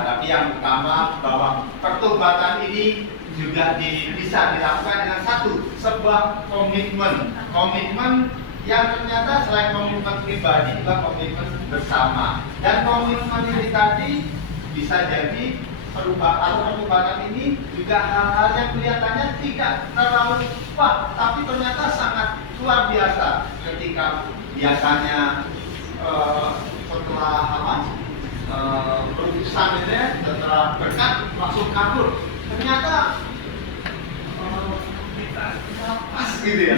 Tapi yang utama bahwa pertobatan ini juga bisa dilakukan dengan sebuah komitmen yang ternyata selain komitmen pribadi juga komitmen bersama. Dan komitmen ini tadi bisa jadi pertobatan ini juga hal-hal yang kelihatannya tidak terlalu kuat, tapi ternyata sangat luar biasa. Ketika biasanya setelah berurusan ini, setelah berkat langsung kabur, ternyata pas gitu ya.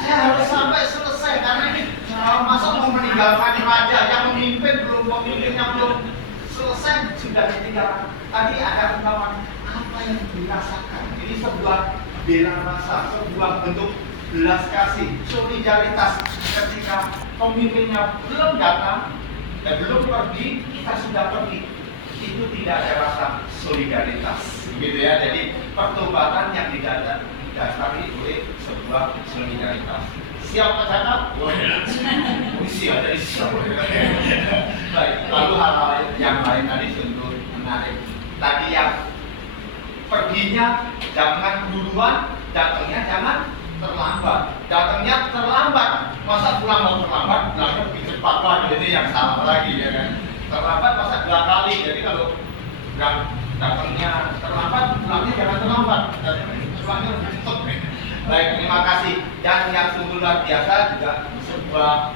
Saya harus sampai selesai karena ini masa mau meninggalkan raja yang memimpin pemimpinnya belum selesai sudah ditinggalkan. Tadi ada ungkapan apa yang dirasakan. Ini sebuah bela rasa, sebuah bentuk belas kasih, solidaritas ketika pemimpinnya belum datang dan belum pergi, kita sudah pergi. Itu tidak ada rasa solidaritas, gitu ya. Jadi pertobatan yang didasari oleh sebuah solidaritas. Siap Pak Cakap? Siap, jadi siap. Baik, lalu hal-hal yang lain tadi sungguh menarik. Tadi yang perginya jangan duluan, datangnya jangan terlambat. Datangnya terlambat, masa pulang mau terlambat, pulangnya lebih cepat lagi, jadi yang salah lagi ya kan. Terlambat masa 2 kali, jadi kalau datangnya terlambat, pulangnya jangan terlambat, pulangnya lebih cepat. Baik, terima kasih. Dan yang sungguh luar biasa juga sebuah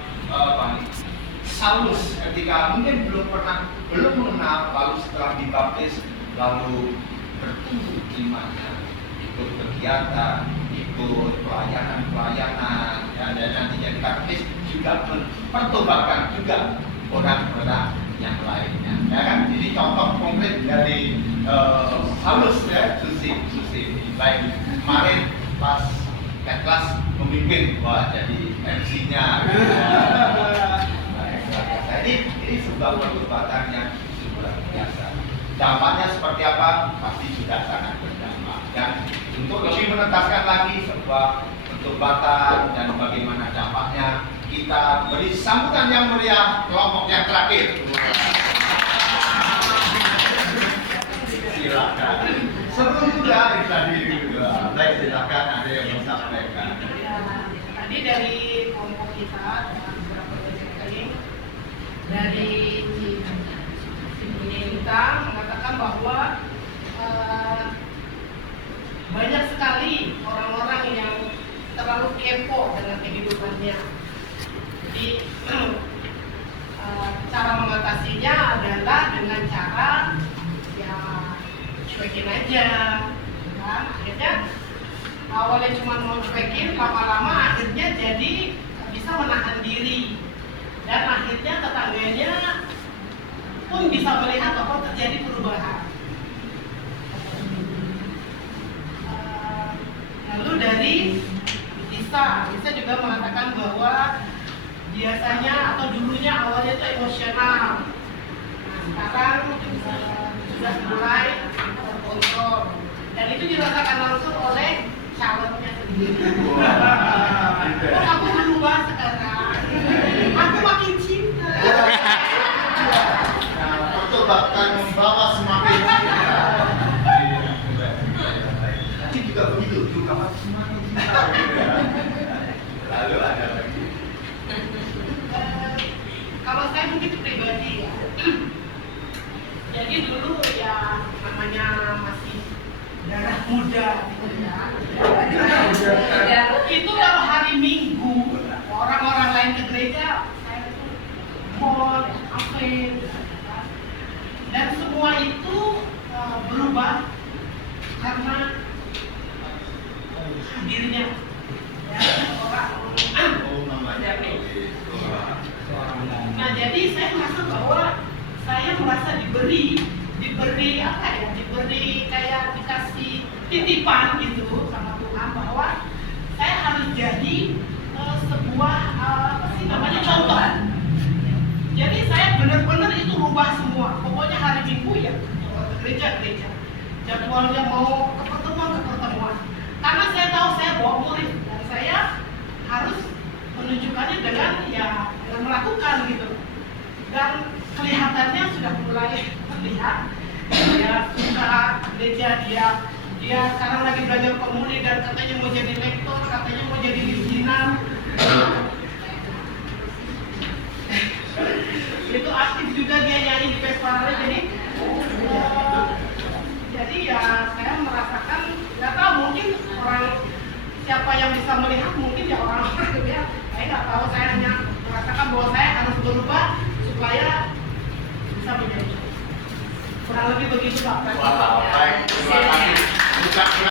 Saulus ketika mungkin belum mengenal, lalu setelah dibaptis, lalu bertumbuh imannya, ikut kegiatan, ikut pelayanan, ya, dan nantinya dibaptis juga mempertobatkan juga orang-orang yang lainnya, ya kan? Jadi contoh konkret dari Saulus ya, Susi. Baik, kemarin pas kelas memimpin, wah jadi MC-nya. Jadi ini sebuah pertobatan yang luar biasa. Dampaknya seperti apa? Pasti sudah sangat berdampak. Dan untuk lebih menegaskan lagi sebuah pertobatan dan bagaimana dampaknya, kita beri sambutan yang meriah kelompok yang terakhir. Silakan. Seru juga tadi. Baik, silakan ada yang mau sampaikan. Tadi dari kelompok kita beberapa proyek dari kita mengatakan bahwa banyak sekali orang-orang yang terlalu kepo dengan kehidupannya. Jadi cara mengatasinya adalah dengan cara ya cuekin aja, kan? Akhirnya awalnya cuma mau cuekin, lama-lama akhirnya jadi bisa menahan diri, dan akhirnya tetangganya pun bisa melihat bahwa terjadi perubahan. Lalu dari Isa juga mengatakan bahwa biasanya atau dulunya awalnya itu emosional, sekarang sudah mulai terkontrol, dan itu dirasakan langsung oleh calonnya sendiri. Oh, aku berubah sekarang, aku makin cinta. Pertobatan membawa semakin nanti juga begitu, juga semakin cinta. Lalu ada lagi. Kalau saya mungkin pribadi ya. Jadi dulu ya namanya masih darah muda gitu ya. Itu kalau hari Minggu orang-orang lain ke gereja, saya itu mall, kafe, dan semua itu berubah karena hadirnya ya, orang. Nah, jadi saya merasa bahwa saya merasa diberi apa ya, diberi kayak dikasih titipan gitu sama Tuhan bahwa saya harus jadi sebuah apa sih namanya, contoh. Jadi saya benar-benar itu rubah semua. Pokoknya hari Minggu ya ke gereja. Jadwalnya mau ke pertemuan. Karena saya tahu saya bawa murid dan saya harus menunjukkannya dengan melakukan gitu. Dan kelihatannya sudah mulai terlihat dia suka gereja, dia sekarang lagi belajar komuni dan katanya mau jadi lektor, katanya mau jadi misinan. Itu aktif juga dia nyanyi di festival, jadi ya saya merasakan, nggak tahu mungkin orang siapa yang bisa melihat, mungkin ya orang-orang itu ya, saya nggak tahu, saya hanya merasakan bahwa saya harus berubah supaya bisa menjadi kurang lebih begitu Pak. Baik, terima kasih.